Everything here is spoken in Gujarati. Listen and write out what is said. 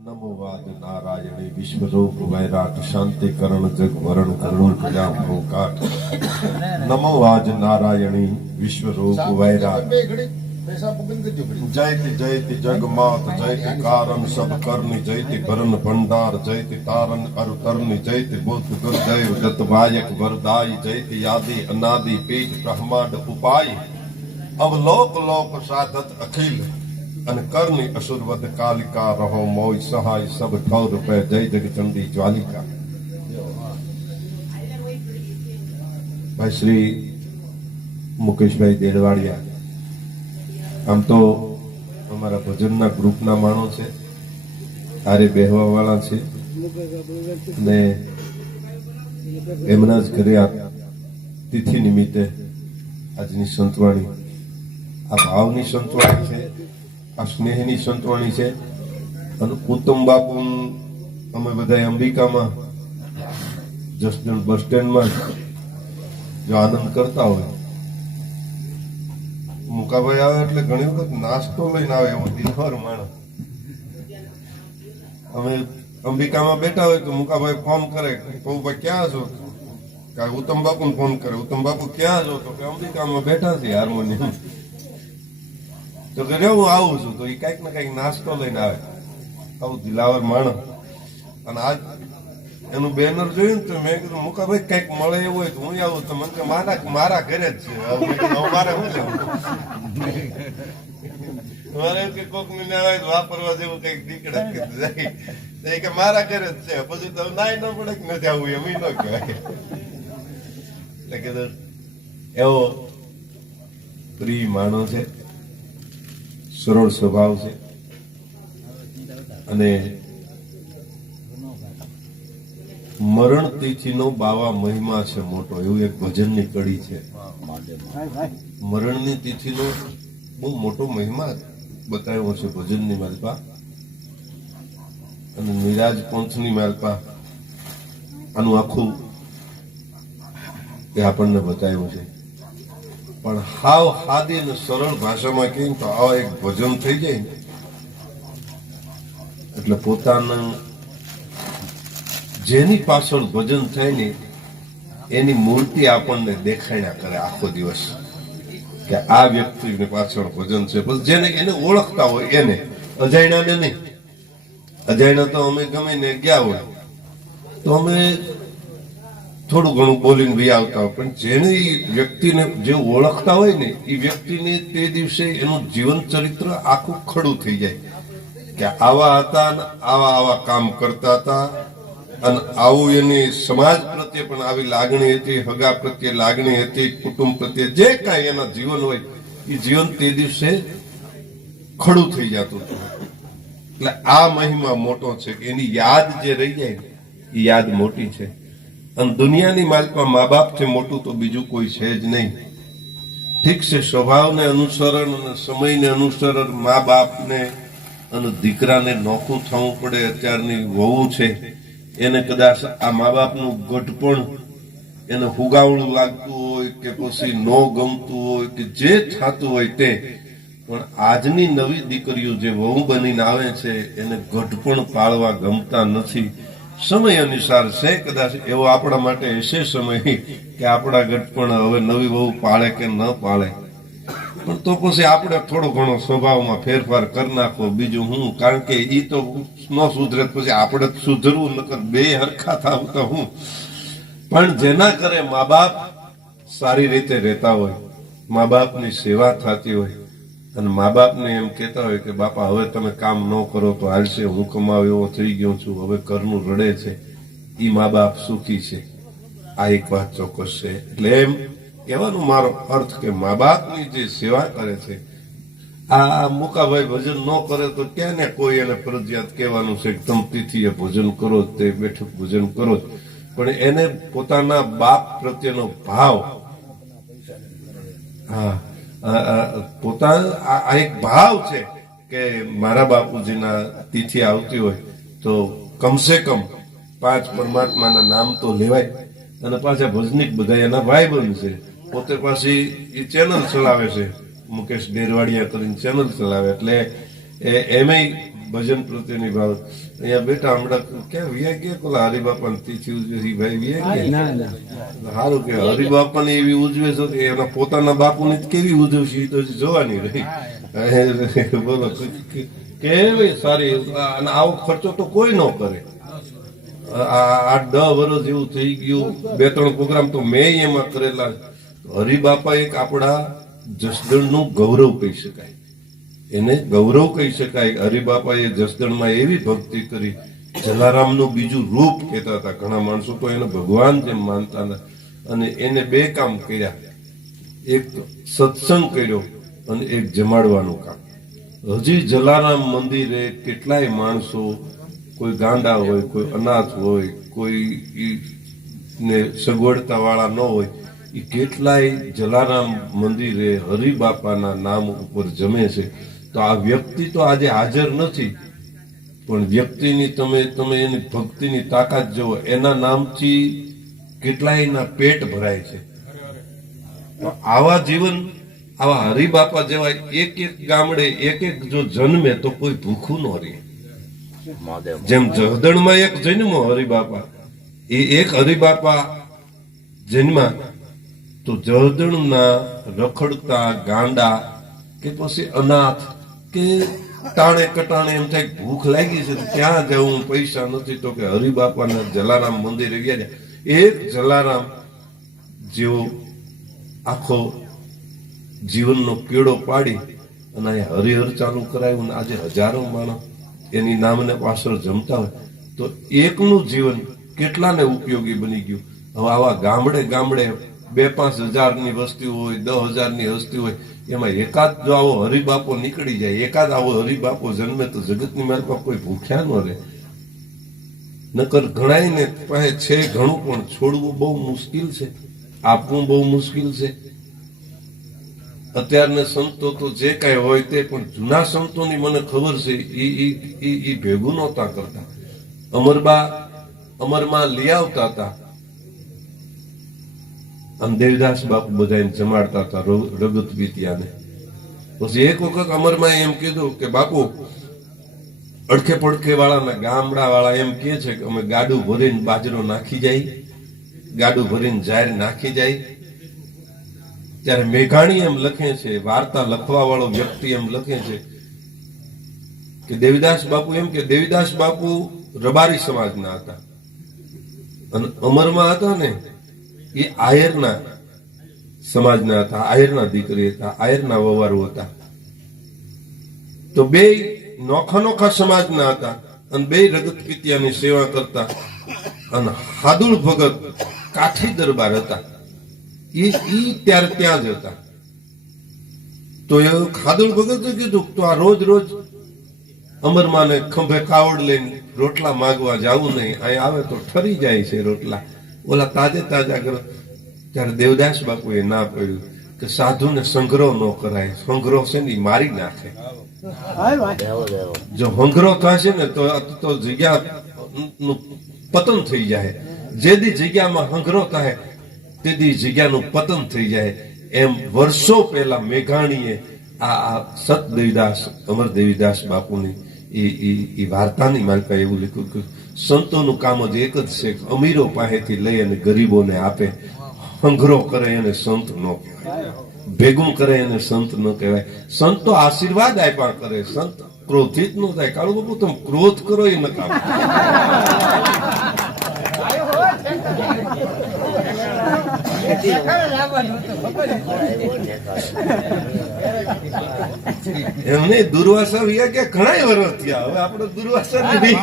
નમો વાદ નારાયણે વિશ્વરૂપ વૈરાટ શાંતિકરણ જગવરણ કરુણ પ્રજા ભોકાટ નમોવાદ નારાયણી વિશ્વરૂપ વૈરાટ જયતિ જયતિ જગમાત જયતિ કારણ સબ કરની જયતિ ભરણ ભંડાર જયતિ તારન અરુતરની જયતિ બુદ્ધ ગુરુદેવ દત્ત વરદાય જયતિ યાદી અનાદિ પીઠ બ્રહ્માંડ ઉપાય અવલોક લોક સાધત અખિલ અને કરની અસુરવદ કાલિકા રહો, મોય સહાય સબ ઠોર રૂપે, જય જગચંડી જ્વાલિકા. ભાઈ શ્રી મુકેશભાઈ દેડવાડિયા, આમ તો અમારા ભજનના ગ્રુપના માણો છે આરે બેહવા વાળા છે ને એમના જ ઘરે આ તિથિ નિમિત્તે આજની સંતવાણી, આ ભાવની સંતવાણી છે. આ સ્નેહની સંતવાણી છે. અને ઉત્તમ બાપુ અમે બધા અંબિકામાં જસદણ બસ સ્ટેન્ડમાં જો આનંદ કરતા હોય. મુકાભાઈ આવે એટલે ઘણી વખત નાસ્તો લઈને આવે એવો દિલભર માણસ. અમે અંબિકામાં બેઠા હોય તો મુકાભાઈ ફોન કરે કે પૌભાઈ ક્યાં છો? ઉત્તમ બાપુ ફોન કરે. ઉત્તમ બાપુ ક્યાં છો? તો કે અંબિકામાં બેઠા છે હાર્મોનિયમ તો કે હું આવું છું તો એ કંઈક ને કંઈક નાસ્તો લઈને આવે. આવું દિલાવર માણસ. અને આજ એનું બેનર જોયું ને તો મેં કીધું મુકાભાઈ કંઈક મળે એવું હોય તો હું આવું. તો મને મારા મારા ઘરે જ છે. મારે શું લેવું? મારે એમ કે કોક ને આવે વાપરવા જેવું કંઈક નીકળે. કે જાય એ કે મારા ઘરે જ છે. પછી તો નાય ન પડે કે નથી આવું એમ ન કહેવાય. એટલે કે એવો પ્રિય માણો છે. સરળ સ્વભાવ છે. અને મરણ તિથિનો બાવા મહિમા છે મોટો, એવું એક ભજનની કડી છે. મરણની તિથિનો બહુ મોટો મહિમા બતાવ્યો છે ભજનની માલપા. અને નિરાજ પંથની માલપા. આનું આખું એ આપણને બતાવ્યું છે. પણ હાવ હાદી અને સરળ ભાષામાં કહીએ તો આવા એક ભજન થઈ જાય ને. એટલે પોતાના જેની પાછળ ભજન થાય ને, એની મૂર્તિ આપણને દેખાડ્યા કરે આખો દિવસ. કે આ વ્યક્તિની પાછળ ભજન છે. બસ જેને એને ઓળખતા હોય એને, અજાણ્યાને નહીં. અજાણ્યા તો અમે ગમે ને ગયા હોય. તો અમે થોડું ઘણું બોલીને બી આવતા હોય. પણ જેને વ્યક્તિને જે ઓળખતા હોય ને એ વ્યક્તિને તે દિવસે એનું જીવન ચરિત્ર આખું ખડું થઈ જાય. કે આવા હતા ને આવા આવા કામ કરતા હતા. અને આવું એની સમાજ પ્રત્યે પણ આવી લાગણી હતી, હગા પ્રત્યે લાગણી હતી, કુટુંબ પ્રત્યે જે કાંઈ એના જીવન હોય એ જીવન તે દિવસે ખડું થઈ જતું હતું. એટલે આ મહિમા મોટો છે. કે એની યાદ જે રહી જાય એ યાદ મોટી છે. અને દુનિયાની માલકમાં મા બાપથી મોટું તો બીજું કોઈ છે જ નહીં. ઠીક છે, સ્વભાવને અનુસરણ અને સમયને અનુસરણ મા બાપને અને દીકરાને નોખું થવું પડે, અત્યારની વહુ છે, એને કદાચ આ મા બાપનું ગઢપણ એને હુગાવણું લાગતું હોય કે પછી ન ગમતું હોય કે જે થતું હોય તે, પણ આજની નવી દીકરીઓ જે વહુ બનીને આવે છે, એને ગઢપણ પાળવા ગમતા નથી. સમય અનુસાર છે, કદાચ એવો આપણા માટે હશે સમય કે આપણા ગઢપણ હવે નવી બહુ પાળે કે ન પાળે. પણ તો પછી આપણે થોડો ઘણો સ્વભાવમાં ફેરફાર કરી નાખો. બીજું હું, કારણ કે એ તો ન સુધરે પછી આપણે સુધરવું, નકર બે હરખા થાવ તો હું. પણ જેના કરે મા બાપ સારી રીતે રહેતા હોય, મા બાપની સેવા થતી હોય અને મા બાપને એમ કહેતા હોય કે, બાપા, હવે તમે કામ ન કરો તો હાલશે, હું કમાવ એવો થઈ ગયો છું, હવે ઘરનું રડે છે એ મા બાપ સુખી છે આ એક વાત ચોક્કસ છે એટલે એમ કહેવાનો મારો અર્થ કે મા બાપની જે સેવા કરે છે, આ મુકાભાઈ ભજન ન કરે તો ક્યાં ને કોઈ એને ફરજિયાત કહેવાનું છે કે, તમે તિથિએ ભોજન કરો તે બેઠક ભોજન કરો જ. પણ એને પોતાના બાપ પ્રત્યેનો ભાવ, હા પોતા આ એક ભાવ છે કે મારા બાપુજીના તિથિ આવતી હોય તો કમસે કમ પાંચ પરમાત્માના નામ તો લેવાય અને પાછા ભજનિક બધા એના ભાઈ બંધ છે. પોતે પાછી એ ચેનલ ચલાવે છે. મુકેશ ડેરવાડિયા કરીને ચેનલ ચલાવે. એટલે એ, એમેય ભજન પ્રત્યેની ભાવ. અહીંયા બેટા હમણાં ક્યાં વ્યા ગયા કોલા? હરિબાપા તીથી ઉજવે ભાઈ વ્યા ગયા? સારું કે હરિબાપા ને એવી ઉજવે છે કે એના પોતાના બાપુ ને કેવી ઉજવશે? છે તો જોવાની રહી. બોલો કે- કેવી સારી? અને આવો ખર્ચો તો કોઈ ન કરે. આઠ દસ વર્ષ જેવું થઈ ગયું. બે ત્રણ પ્રોગ્રામ તો મેં એમાં કરેલા. હરિબાપા એક આપણા જસદણનું ગૌરવ કહી શકાય. એને ગૌરવ કહી શકાય. હરિબાપાએ જસદણમાં એવી ભક્તિ કરી, જલારામનું બીજું રૂપ કહેતા હતા. ઘણા માણસો તો એને ભગવાન જેમ માનતા હતા અને એને બે કામ કર્યા. એક સત્સંગ કર્યો અને એક જમાડવાનું કામ. હજી જલારામ મંદિરે કેટલાય માણસો, કોઈ ગાંડા હોય, કોઈ અનાથ હોય, કોઈ ને સગવડતા વાળા ન હોય એ કેટલાય જલારામ મંદિરે હરિબાપાના નામ ઉપર જમે છે. તો આ વ્યક્તિ તો આજે હાજર નથી. પણ વ્યક્તિની તમે તમે એની ભક્તિની તાકાત જુઓ એના નામથી કેટલાયના પેટ ભરાય છે. તો આવા જીવન આવા હરિબાપા જેવા એક એક ગામડે એક એક જો જન્મે તો કોઈ ભૂખું ન રહે. જેમ જહદણમાં એક જન્મો હરિબાપા એ એક હરિબાપા જન્મા તો જહદણના રખડતા ગાંડા કે પછી અનાથ કે ટાણે કટાણે એમ થાય ભૂખ લાગી છે ત્યાં જવું? પૈસા નથી તો કે હરિબાપાના જલારામ મંદિરે ગયા ને એક જલારામ જેવો આખો જીવનનો કેળો પાડી અને એ હરિહર ચાલુ કરાયું ને આજે હજારો માણસ એની નામને પાછળ જમતા હોય. તો એકનું જીવન કેટલાને ઉપયોગી બની ગયું? હવે આવા ગામડે ગામડે બે પાંચ હજારની વસ્તી હોય, દસ હજારની વસ્તી હોય, એમાં એકાદ જો આવો હરિબાપો નીકળી જાય, એકાદ આવો હરિબાપો જન્મે તો જગતની માર્ગમાં કોઈ ભૂખ્યા ન રહે. નકર ઘણાયને પાસે છે ઘણું, પણ છોડવું બહુ મુશ્કેલ છે. આપવું બહુ મુશ્કેલ છે. અત્યારના સંતો તો જે કાંઈ હોય તે, પણ જૂના સંતોની મને ખબર છે એ ભેગું નહોતા કરતા. અમરબા અમરમાં લઈ આવતા હતા. આમ દેવદાસ બાપુ બધાને જમાડતા હતા રગત બીતિયાને પછી એક વખત અમરમાં એમ કીધું કે, બાપુ અડખે પડખે વાળાના ગામડા વાળા એમ કે છે કે, અમે ગાડું ભરીને બાજરો નાખી જાય, ગાડું ભરીને જાહેર નાખી જાય. ત્યારે મેઘાણી એમ લખે છે, વાર્તા લખવા વાળો વ્યક્તિ એમ લખે છે કે, દેવીદાસ બાપુ એમ કે, દેવીદાસ બાપુ રબારી સમાજના હતા. અને અમરમાં હતા ને એ આયરના સમાજના હતા, આયરના દીકરી હતા, આયરના વવારો હતા. તો બે નોખા સમાજના હતા અને બે રગત પિત્યાની સેવા કરતા અને હાદુળ ભગત કાઠી દરબાર હતા. એ ઈ ત્યારે ત્યાં જ હતા. તો એ ખાદુળ ભગતે કીધું તો આ રોજ રોજ અમરમાને ખંભે કાવડ લઈને રોટલા માગવા જવું નહીં, અહીં આવે તો ઠરી જાય છે રોટલા. ઓલા તાજે તાજા કરો ત્યારે દેવદાસ બાપુએ ના પડ્યું કે સાધુને સંગ્રહ ન કરાય. સંગ્રહ છે ને મારી નાખે. જો સંગ્રહ થશે ને તો જગ્યા નું પતન થઈ જાય. જે દી જગ્યામાં સંગ્રહ થાય તે દી જગ્યાનું પતન થઈ જાય. એમ વર્ષો પહેલા મેઘાણીએ આ સત દેવીદાસ અમર દેવીદાસ બાપુની એ એ- વાર્તાની માલકા એવું લખ્યું કે સંતોનું કામ જ એક જ છે અમીરો પાસેથી લઈ અને ગરીબોને આપે સંઘરો કરે એને સંત ન કહેવાય. ભેગું કરે એને સંત ન કહેવાય. સંત તો આશીર્વાદ આપ્યા કરે સંત ક્રોધિત ન થાય. કાળુ બાપુ તમે ક્રોધ કરો એ નકામ. એમને દુર્વાસા વ્યા કે ઘણા વર્ષ થયા. હવે આપણે દુર્વાસા નહીં